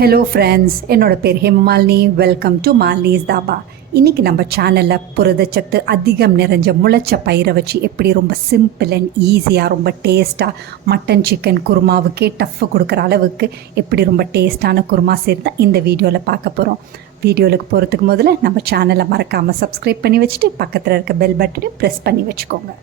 Hello friends, என்னோட பேர் Hemamalini. Welcome to Malini's dhaba. இன்றைக்கி நம்ம சேனலில் புரதச்சத்து அதிகம் நிறைஞ்ச முளைச்ச பயிரை வச்சு எப்படி ரொம்ப சிம்பிள் அண்ட் ஈஸியாக ரொம்ப டேஸ்ட்டாக மட்டன் சிக்கன் குருமாவுக்கே டஃப்பு கொடுக்குற அளவுக்கு எப்படி ரொம்ப டேஸ்ட்டான குருமா சேர்த்து இந்த வீடியோவில் பார்க்க போகிறோம். வீடியோவுக்கு போகிறதுக்கு முதல்ல நம்ம சேனலை மறக்காமல் சப்ஸ்கிரைப் பண்ணி வச்சுட்டு பக்கத்தில் இருக்க பெல் பட்டனையும் ப்ரெஸ் பண்ணி வச்சுக்கோங்க.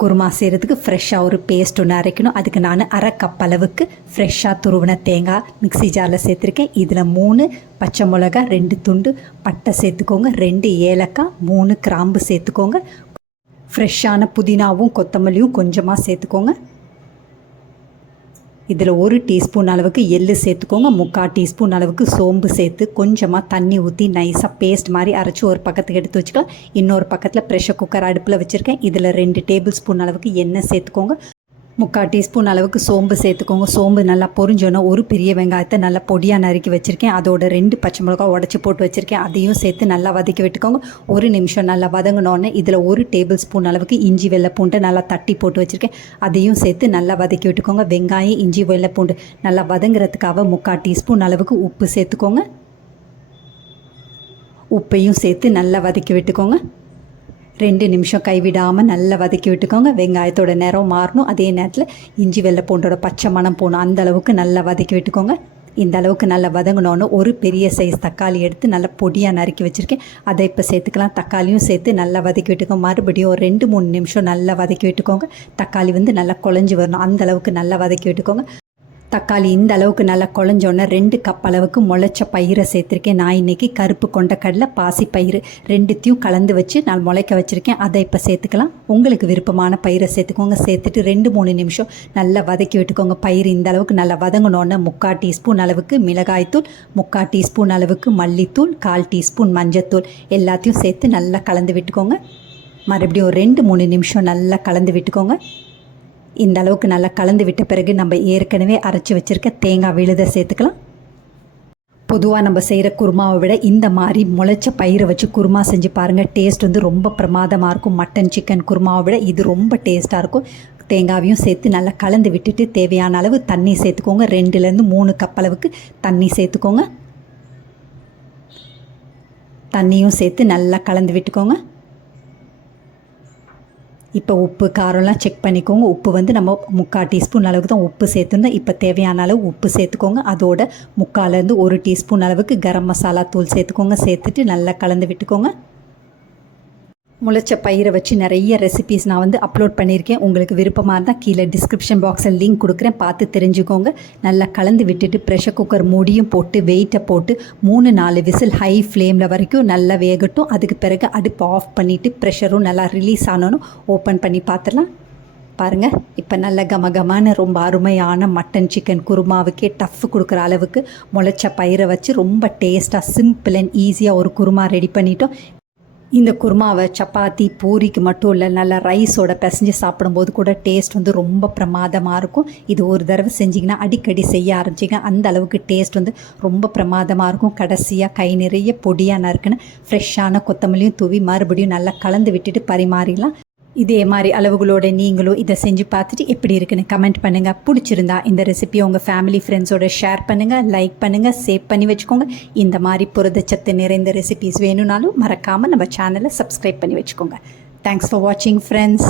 குருமா செய்கிறதுக்கு ஃப்ரெஷ்ஷாக ஒரு பேஸ்ட் ஒன்று அரைக்கணும். அதுக்கு நான் அரை கப் அளவுக்கு ஃப்ரெஷ்ஷாக துருவின தேங்காய் மிக்ஸி ஜாரில் சேர்த்துருக்கேன். இதில் 3 பச்சை மிளகா, 2 துண்டு பட்டை சேர்த்துக்கோங்க, 2 ஏலக்காய், 3 கிராம்பு சேர்த்துக்கோங்க. ஃப்ரெஷ்ஷான புதினாவும் கொத்தமல்லியும் கொஞ்சமாக சேர்த்துக்கோங்க. இதில் 1 டீஸ்பூன் அளவுக்கு எள்ளு சேர்த்துக்கோங்க, 3/4 டீஸ்பூன் அளவுக்கு சோம்பு சேர்த்து கொஞ்சமாக தண்ணி ஊற்றி நைஸாக பேஸ்ட் மாதிரி அரைச்சி ஒரு பக்கத்துக்கு எடுத்து வச்சுக்கலாம். இன்னொரு பக்கத்தில் ப்ரெஷர் குக்கர் அடுப்பில் வச்சுருக்கேன். இதில் 2 டேபிள் ஸ்பூன் அளவுக்கு எண்ணெய் சேர்த்துக்கோங்க, 3/4 டீஸ்பூன் அளவுக்கு சோம்பு சேர்த்துக்கோங்க. சோம்பு நல்லா பொரிஞ்சோன்னா ஒரு பெரிய வெங்காயத்தை நல்லா பொடியாக நறுக்கி வச்சுருக்கேன். அதோட 2 பச்சை மிளகா உடச்சி போட்டு வச்சுருக்கேன். அதையும் சேர்த்து நல்லா வதக்கி விட்டுக்கோங்க. 1 நிமிஷம் நல்லா வதங்கினோடனே இதில் 1 டேபிள் ஸ்பூன் அளவுக்கு இஞ்சி வெள்ளை பூண்டை நல்லா தட்டி போட்டு வச்சுருக்கேன். அதையும் சேர்த்து நல்லா வதக்கி விட்டுக்கோங்க. வெங்காயம், இஞ்சி வெள்ளை பூண்டு நல்லா வதங்குறதுக்காக 3/4 டீஸ்பூன் அளவுக்கு உப்பு சேர்த்துக்கோங்க. உப்பையும் சேர்த்து நல்லா வதக்கி விட்டுக்கோங்க. 2 நிமிஷம் கைவிடாமல் நல்லா வதக்கி விட்டுக்கோங்க. வெங்காயத்தோட நிறம் மாறணும், அதே நேரத்தில் இஞ்சி வெள்ளை பூண்டோட பச்சை மணம் போகணும். அந்த அளவுக்கு நல்லா வதக்கி விட்டுக்கோங்க. இந்த அளவுக்கு நல்லா வதங்கினோன்னு ஒரு பெரிய சைஸ் தக்காளி எடுத்து நல்லா பொடியாக நறுக்கி வச்சுருக்கேன். அதை இப்போ சேர்த்துக்கலாம். தக்காளியும் சேர்த்து நல்லா வதக்கி விட்டுக்கோங்க. மறுபடியும் ஒரு 2-3 நிமிஷம் நல்லா வதக்கி விட்டுக்கோங்க. தக்காளி நல்லா குழஞ்சி வரணும், அந்த அளவுக்கு நல்லா வதக்கி விட்டுக்கோங்க. தக்காளி இந்த அளவுக்கு நல்லா குழஞ்சோன்னே 2 கப் அளவுக்கு முளைச்ச பயிரை சேர்த்துருக்கேன். நான் இன்றைக்கி கருப்பு கொண்டக்கடலை, பாசி பயிறு 2த்தையும் கலந்து வச்சு நான் முளைக்க வச்சுருக்கேன். அதை இப்போ சேர்த்துக்கலாம். உங்களுக்கு விருப்பமான பயிரை சேர்த்துக்கோங்க. சேர்த்துட்டு 2-3 நிமிஷம் நல்லா வதக்கி விட்டுக்கோங்க. பயிர் இந்த அளவுக்கு நல்லா வதங்கினோன்னே 3/4 டீஸ்பூன் அளவுக்கு மிளகாய்த்தூள், 3/4 டீஸ்பூன் அளவுக்கு மல்லித்தூள், 1/4 டீஸ்பூன் மஞ்சத்தூள் எல்லாத்தையும் சேர்த்து நல்லா கலந்து விட்டுக்கோங்க. மறுபடியும் 2-3 நிமிஷம் நல்லா கலந்து விட்டுக்கோங்க. இந்த அளவுக்கு நல்லா கலந்து விட்ட பிறகு நம்ம ஏற்கனவே அரைச்சி வச்சுருக்க தேங்காய் விழுதை சேர்த்துக்கலாம். பொதுவாக நம்ம செய்கிற குருமாவை விட இந்த மாதிரி முளைச்ச பயிரை வச்சு குருமா செஞ்சு பாருங்கள். டேஸ்ட் ரொம்ப பிரமாதமாக இருக்கும். மட்டன் சிக்கன் குருமாவை விட இது ரொம்ப டேஸ்ட்டாக இருக்கும். தேங்காவையும் சேர்த்து நல்லா கலந்து விட்டுட்டு தேவையான அளவு தண்ணி சேர்த்துக்கோங்க. 2-3 கப் அளவுக்கு தண்ணி சேர்த்துக்கோங்க. தண்ணியும் சேர்த்து நல்லா கலந்து விட்டுக்கோங்க. இப்போ உப்பு காரம்லாம் செக் பண்ணிக்கோங்க. உப்பு நம்ம 3/4 டீஸ்பூன் அளவுக்கு தான் உப்பு சேர்த்துருந்தோம். இப்போ தேவையான அளவு உப்பு சேர்த்துக்கோங்க. அதோட 1/4 டீஸ்பூன் அளவுக்கு கரம் மசாலா தூள் சேர்த்துக்கோங்க. சேர்த்துட்டு நல்லா கலந்து விட்டுக்கோங்க. முளைச்ச பயிரை வச்சு நிறைய ரெசிபீஸ் நான் அப்லோட் பண்ணியிருக்கேன். உங்களுக்கு விருப்பமாக இருந்தால் கீழே டிஸ்கிரிப்ஷன் பாக்ஸில் லிங்க் கொடுக்குறேன், பார்த்து தெரிஞ்சுக்கோங்க. நல்லா கலந்து விட்டுட்டு ப்ரெஷர் குக்கர் மூடியும் போட்டு வெயிட்டை போட்டு 3-4 விசில் ஹை ஃப்ளேமில் வரைக்கும் நல்லா வேகட்டும். அதுக்கு பிறகு அடுப்பு ஆஃப் பண்ணிவிட்டு ப்ரெஷரும் நல்லா ரிலீஸ் ஆனோன்னு ஓப்பன் பண்ணி பார்த்துடலாம். பாருங்கள், இப்போ நல்ல கமகமான ரொம்ப அருமையான மட்டன் சிக்கன் குருமாவுக்கே டஃப் கொடுக்குற அளவுக்கு முளைச்ச பயிரை வச்சு ரொம்ப டேஸ்ட்டாக சிம்பிள் அண்ட் ஈஸியாக ஒரு குருமா ரெடி பண்ணிட்டோம். இந்த குருமாவை சப்பாத்தி, பூரிக்கு மட்டும் இல்லை, நல்லா ரைஸோட பிசைஞ்சு சாப்பிடும்போது கூட டேஸ்ட் ரொம்ப பிரமாதமாக இருக்கும். இது ஒரு தடவை செஞ்சிங்கன்னா அடிக்கடி செய்ய ஆரம்பிச்சிங்க, அந்த அளவுக்கு டேஸ்ட் ரொம்ப பிரமாதமாக இருக்கும். கடைசியாக கை நிறைய பொடியாக நறுக்குன்னு ஃப்ரெஷ்ஷான கொத்தமல்லியும் தூவி மறுபடியும் நல்லா கலந்து விட்டுட்டு பரிமாறிடலாம். இதே மாதிரி அளவுகளோட நீங்களும் இதை செஞ்சு பார்த்துட்டு எப்படி இருக்குன்னு கமெண்ட் பண்ணுங்கள். பிடிச்சிருந்தா இந்த ரெசிபியை உங்கள் ஃபேமிலி ஃப்ரெண்ட்ஸோட ஷேர் பண்ணுங்கள், லைக் பண்ணுங்கள், சேவ் பண்ணி வச்சுக்கோங்க. இந்த மாதிரி புரதச்சத்து நிறைந்த ரெசிபிஸ் வேணும்னாலும் மறக்காமல் நம்ம சேனலை சப்ஸ்கிரைப் பண்ணி வச்சுக்கோங்க. தேங்க்ஸ் ஃபார் வாட்சிங் ஃப்ரெண்ட்ஸ்.